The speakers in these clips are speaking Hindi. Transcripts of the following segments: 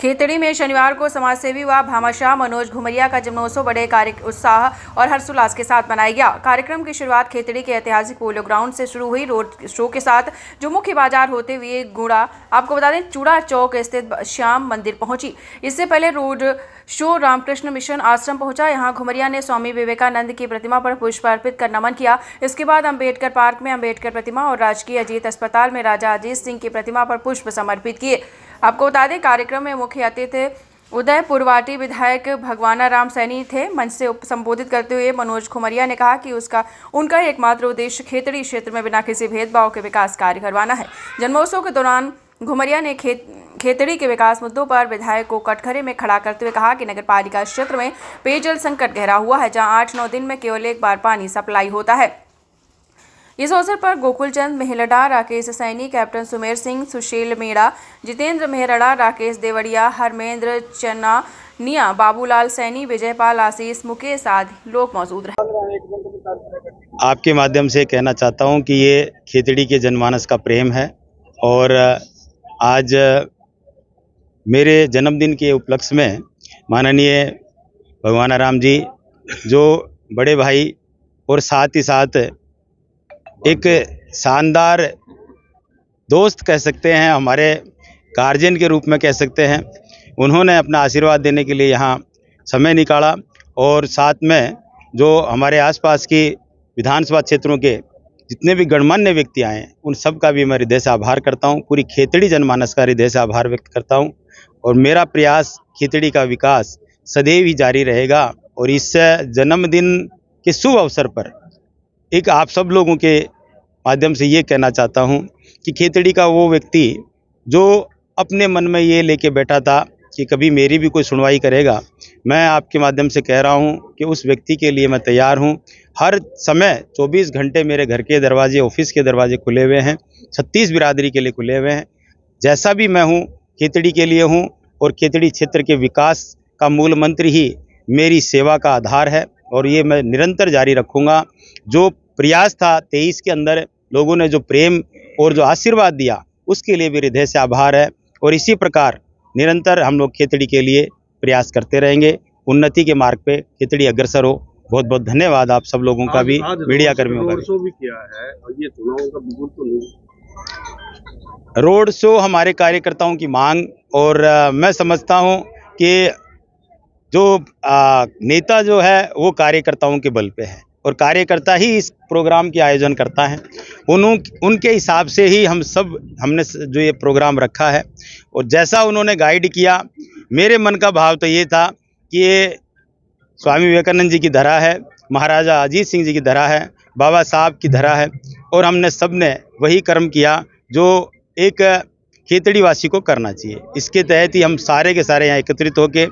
खेतड़ी में शनिवार को समाजसेवी व भामाशाह मनोज घुमरिया का जन्मोत्सव बड़े उत्साह और हर्षोल्लास के साथ मनाया गया। कार्यक्रम की शुरुआत खेतड़ी के ऐतिहासिक पोलो ग्राउंड से शुरू हुई। रोड शो के साथ जो मुख्य बाजार होते हुए गुड़ा, आपको बता दें, चूड़ा चौक स्थित श्याम मंदिर पहुंची। इससे पहले रोड शो रामकृष्ण मिशन आश्रम पहुंचा। यहां घुमरिया ने स्वामी विवेकानंद की प्रतिमा पर पुष्प अर्पित कर नमन किया। इसके बाद अंबेडकर पार्क में अंबेडकर प्रतिमा और राजकीय अजीत अस्पताल में राजा अजीत सिंह की प्रतिमा पर पुष्प समर्पित किए। आपको बता दें, कार्यक्रम में मुख्य अतिथि उदयपुरवाटी विधायक भगवाना राम सैनी थे। मंच से संबोधित करते हुए मनोज घुमरिया ने कहा कि उनका एकमात्र उद्देश्य खेतड़ी क्षेत्र में बिना किसी भेदभाव के विकास कार्य करवाना है। जन्मोत्सव के दौरान घुमरिया ने खेतड़ी के विकास मुद्दों पर विधायक को कटघरे में खड़ा करते हुए कहा कि नगरपालिका क्षेत्र में पेयजल संकट गहरा हुआ है, जहां 8-9 दिन में केवल एक बार पानी सप्लाई होता है। इस अवसर पर गोकुल चंद मेहलड़ा, राकेश सैनी, कैप्टन सुमेर सिंह, सुशील मेड़ा, जितेंद्र मेहरड़ा, राकेश देवड़िया, हरमेंद्र चन्नानिया, बाबूलाल सैनी, विजयपाल, आशीष, मुकेश आदि लोग मौजूद रहे। आपके माध्यम से कहना चाहता हूं कि ये खेतड़ी के जनमानस का प्रेम है और आज मेरे जन्मदिन के उपलक्ष्य में माननीय भगवाना राम जी, जो बड़े भाई और साथ ही साथ एक शानदार दोस्त कह सकते हैं, हमारे गार्जियन के रूप में कह सकते हैं, उन्होंने अपना आशीर्वाद देने के लिए यहाँ समय निकाला। और साथ में जो हमारे आसपास की विधानसभा क्षेत्रों के जितने भी गणमान्य व्यक्ति आए हैं, उन सब का भी मैं हृदय से आभार करता हूँ। पूरी खेतड़ी जनमानस का हृदय से आभार व्यक्त करता हूँ और मेरा प्रयास खेतड़ी का विकास सदैव ही जारी रहेगा। और इस जन्मदिन के शुभ अवसर पर एक आप सब लोगों के माध्यम से ये कहना चाहता हूँ कि खेतड़ी का वो व्यक्ति जो अपने मन में ये लेके बैठा था कि कभी मेरी भी कोई सुनवाई करेगा, मैं आपके माध्यम से कह रहा हूँ कि उस व्यक्ति के लिए मैं तैयार हूँ। हर समय 24 घंटे मेरे घर के दरवाजे, ऑफिस के दरवाजे खुले हुए हैं, 36 बिरादरी के लिए खुले हुए हैं। जैसा भी मैं हूँ खेतड़ी के लिए हूँ और खेतड़ी क्षेत्र के विकास का मूल मंत्र ही मेरी सेवा का आधार है और ये मैं निरंतर जारी रखूँगा। जो प्रयास था 23 के अंदर लोगों ने जो प्रेम और जो आशीर्वाद दिया, उसके लिए भी हृदय से आभार है और इसी प्रकार निरंतर हम लोग खेतड़ी के लिए प्रयास करते रहेंगे। उन्नति के मार्ग पे खेतड़ी अग्रसर हो। बहुत बहुत धन्यवाद आप सब लोगों का भी, मीडिया कर्मियों का भी। भी किया है और ये चुनाव का बिल्कुल तो नहीं। रोड शो हमारे कार्यकर्ताओं की मांग और मैं समझता हूँ कि जो नेता जो है वो कार्यकर्ताओं के बल पे है और कार्यकर्ता ही इस प्रोग्राम के आयोजन करता है। उनके हिसाब से ही हमने जो ये प्रोग्राम रखा है और जैसा उन्होंने गाइड किया, मेरे मन का भाव तो ये था कि ये स्वामी विवेकानंद जी की धरा है, महाराजा अजीत सिंह जी की धरा है, बाबा साहब की धरा है और हमने सब ने वही कर्म किया जो एक खेतड़ी वासी को करना चाहिए। इसके तहत ही हम सारे के सारे यहाँ एकत्रित होके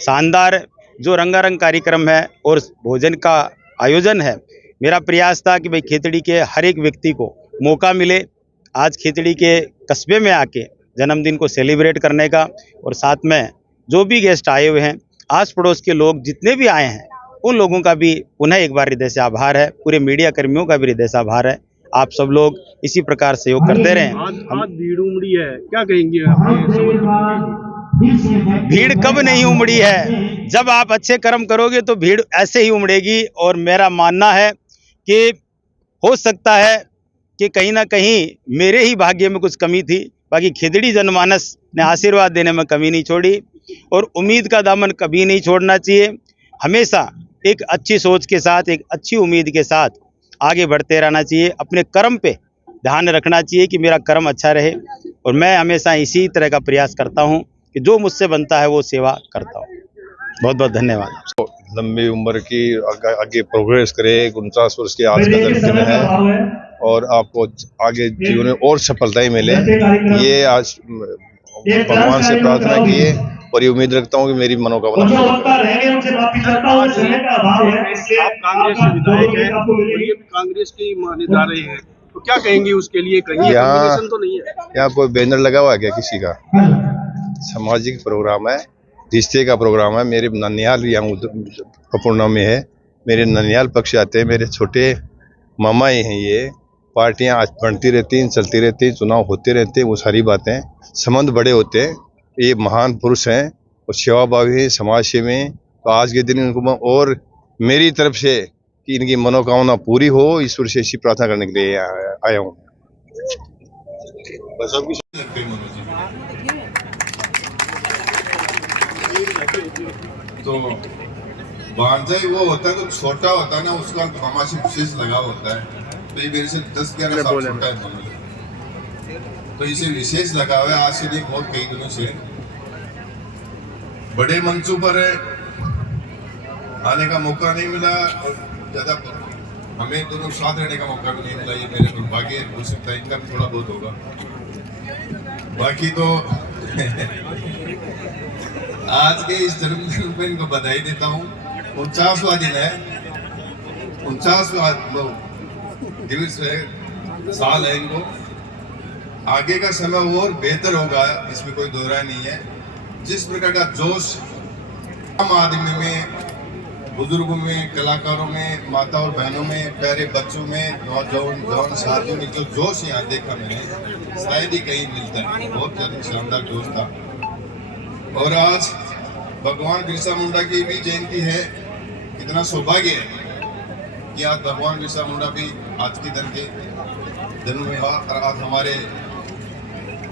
शानदार जो रंगारंग कार्यक्रम है और भोजन का आयोजन है। मेरा प्रयास था कि भाई खेतड़ी के हर एक व्यक्ति को मौका मिले आज खेतड़ी के कस्बे में आके जन्मदिन को सेलिब्रेट करने का और साथ में जो भी गेस्ट आए हुए हैं, आस पड़ोस के लोग जितने भी आए हैं, उन लोगों का भी पुनः एक बार हृदय से आभार है। पूरे मीडिया कर्मियों का भी हृदय से आभार है। आप सब लोग इसी प्रकार सहयोग करते रहें। आज भीड़ उमड़ी है, क्या कहेंगे भीड़ कब नहीं उमड़ी है? जब आप अच्छे कर्म करोगे तो भीड़ ऐसे ही उमड़ेगी। और मेरा मानना है कि हो सकता है कि कहीं ना कहीं मेरे ही भाग्य में कुछ कमी थी, बाकी खेतड़ी जनमानस ने आशीर्वाद देने में कमी नहीं छोड़ी और उम्मीद का दामन कभी नहीं छोड़ना चाहिए। हमेशा एक अच्छी सोच के साथ, एक अच्छी उम्मीद के साथ आगे बढ़ते रहना चाहिए। अपने कर्म पे ध्यान रखना चाहिए कि मेरा कर्म अच्छा रहे और मैं हमेशा इसी तरह का प्रयास करता हूँ कि जो मुझसे बनता है वो सेवा करता हूँ। बहुत बहुत धन्यवाद। लंबी उम्र की आगे प्रोग्रेस करे। 49 वर्ष के आज का दिन है और आपको आगे जीवन में और सफलताएं मिले, ये आज भगवान से प्रार्थना की है। और ये उम्मीद रखता हूँ कि मेरी मनोकामना जो पूरी वक्ता रह गए उनसे माफी चाहता हूँ, समय का अभाव है, इसलिए आप कांग्रेस के विधायक हैं और ये भी कांग्रेस की माने जा रहे हैं, तो क्या कहेंगे उसके लिए? कहीं यहाँ कॉम्बिनेशन तो नहीं है? यहाँ कोई बैनर लगा हुआ है क्या किसी का? सामाजिक प्रोग्राम है, रिश्ते का प्रोग्राम है। मेरे ननिहाल यहाँ कपूरना में है, मेरे ननिहाल पक्ष आते हैं, मेरे छोटे मामा ही हैं। ये पार्टियां आज बनती रहती हैं, चलती रहती हैं, चुनाव होते रहते हैं, वो सारी बातें संबंध बड़े होते हैं। ये महान पुरुष हैं और सेवाभावी हैं, समाज सेवी हैं। तो आज के दिन इनको और मेरी तरफ से कि इनकी मनोकामना पूरी हो, ईश्वर से ऐसी प्रार्थना करने के लिए आया हूँ। तो भांजा वो होता है तो छोटा होता है ना, उसका खामाशी विशेष लगाव होता है। तो ये मेरे से 10-11 साल छोटा है मनोज, तो इसे विशेष लगाव है। आज से नहीं, बहुत कई दिनों से बड़े मंचों पर आने का मौका नहीं मिला और ज्यादा हमें दोनों साथ रहने का मौका भी नहीं मिला। ये मेरे दुर्भाग्य हो सकता है, इनका भी थोड़ा बहुत होगा। बाकी तो आज के इस जन्मदिन पर इनको बधाई देता हूँ। 49वां दिन है, 49वां दिवस है, साल है इनको। आगे का समय और बेहतर होगा, इसमें कोई दो राय नहीं है। जिस प्रकार का जोश आम आदमी में, बुजुर्गों में, कलाकारों में, माता और बहनों में, प्यारे बच्चों में, नौजवान साथियों में जो जोश यहाँ देखा मैंने, शायद ही कहीं मिलता है। बहुत ज्यादा शानदार जोश था। और आज भगवान बिरसा मुंडा की भी जयंती है। कितना सौभाग्य है कि आज भगवान बिरसा मुंडा भी आज के दिन के जन्म में हुआ और आज हमारे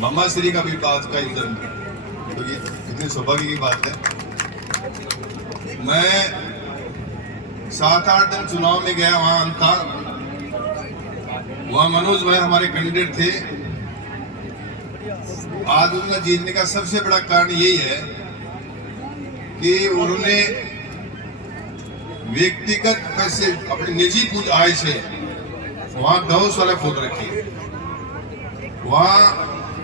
मामा श्री का भी आज का ही जन्म, तो ये कितने सौभाग्य की बात है। मैं 7-8 दिन चुनाव में गया, वहां था, वहां मनोज भाई हमारे कैंडिडेट थे। आज उनका जीतने का सबसे बड़ा कारण यही है कि उन्होंने व्यक्तिगत पैसे अपनी निजी कुछ आय से वहां गौशाला खोद रखी, वहां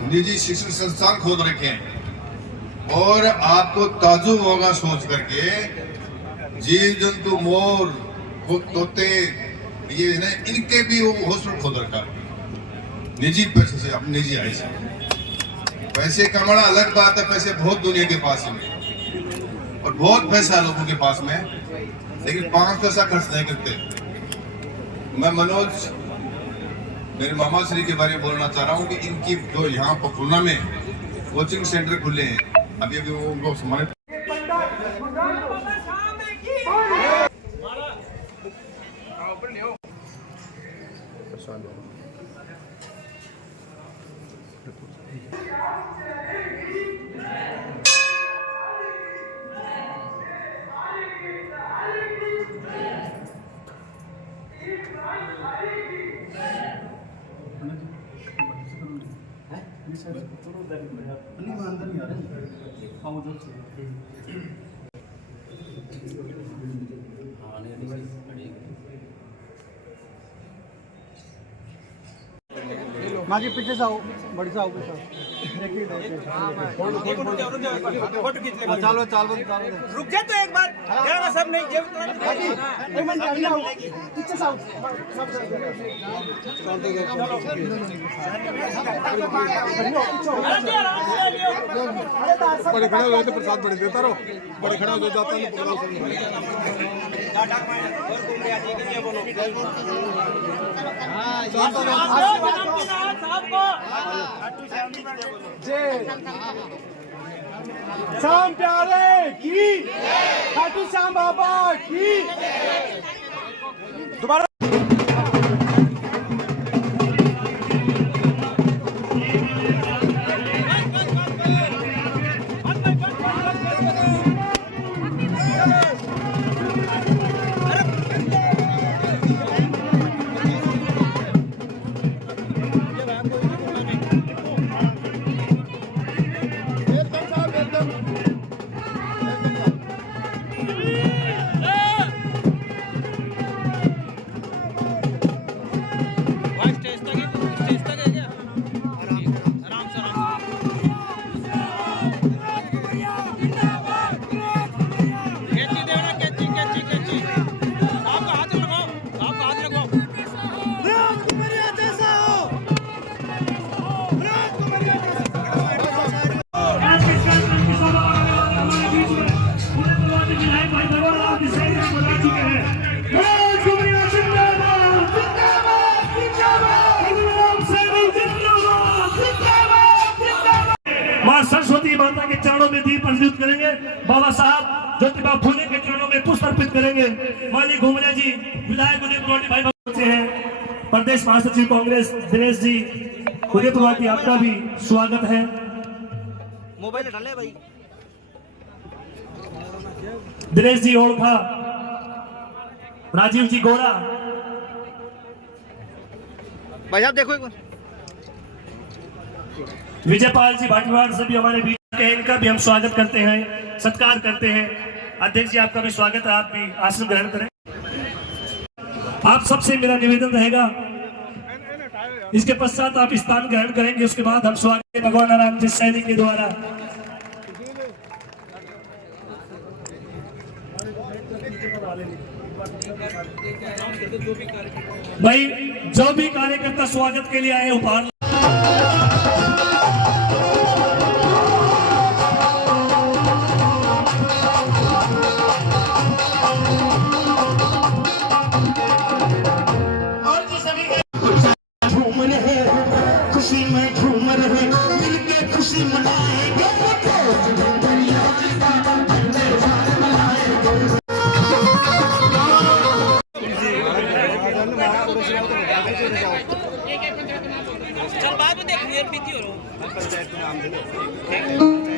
निजी शिक्षण संस्थान खोद रखे हैं। और आपको ताजुब होगा सोच करके, जीव जंतु, मोर, तोते, ये ना, इनके भी वो हॉस्पिटल खोद रखा निजी पैसे से, अपनी निजी आय से। पैसे कमाना अलग बात है, पैसे बहुत दुनिया के पास है और बहुत पैसा लोगों के पास में, लेकिन 5 पैसा खर्च नहीं करते। मैं मनोज, मेरे मामा श्री के बारे में बोलना चाह रहा हूँ कि इनकी जो यहाँ पखुना में कोचिंग सेंटर खुले हैं, अभी अभी वो उनको हमारे मागे पीछे से आओ, बड़ी से आओ चालो चालो रुक जा तो एक बार, जाएगा सब नहीं जेब पीछे से आओ। बड़े खड़े हो तो प्रसाद बड़े देता रहो, बड़े खड़े हो जाता नहीं श्याम प्यारे की, खाटू श्याम बाबा की। दोबारा जी माता के चरणों में दीप प्रज्वलित करेंगे। बाबा साहब ज्योतिबा फूले के चरणों में पुष्प अर्पित करेंगे। माननीय घुमरिया जी विधायक उदयपुर भाई से हैं, प्रदेश महासचिव कांग्रेस दिनेश जी उदयपुर की, आपका भी स्वागत है। मोबाइल उठा ले भाई। दिनेश जी ओरखा, राजीव जी गोरा, भाई साहब देखो एक बार। विजयपाल जी भाटीवाड़ सभी हमारे बीच हैं, इनका भी हम स्वागत करते हैं, सत्कार करते हैं। अध्यक्ष जी आपका भी स्वागत है, आप भी आसन ग्रहण करें। आप सबसे मेरा निवेदन रहेगा, इसके पश्चात आप स्थान ग्रहण करेंगे, उसके बाद हम स्वागत भगवान राम जी सैनिक के द्वारा। भाई जो भी कार्यकर्ता स्वागत के लिए आए उपहार खुशी में झूम रहे, मिलके खुशी मनाएंगे।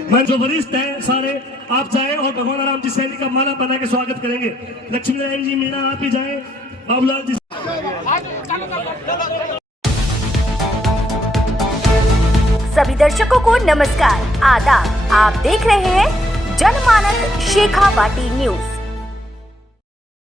मैं जो वरिष्ठ है सारे आप जाए और भगवान राम जी सैनिक का माला बना के स्वागत करेंगे। लक्ष्मी नारायण जी मीणा आप ही जाए, बाबूलाल जी। सभी दर्शकों को नमस्कार, आदाब। आप देख रहे हैं जनमानस शेखावाटी न्यूज।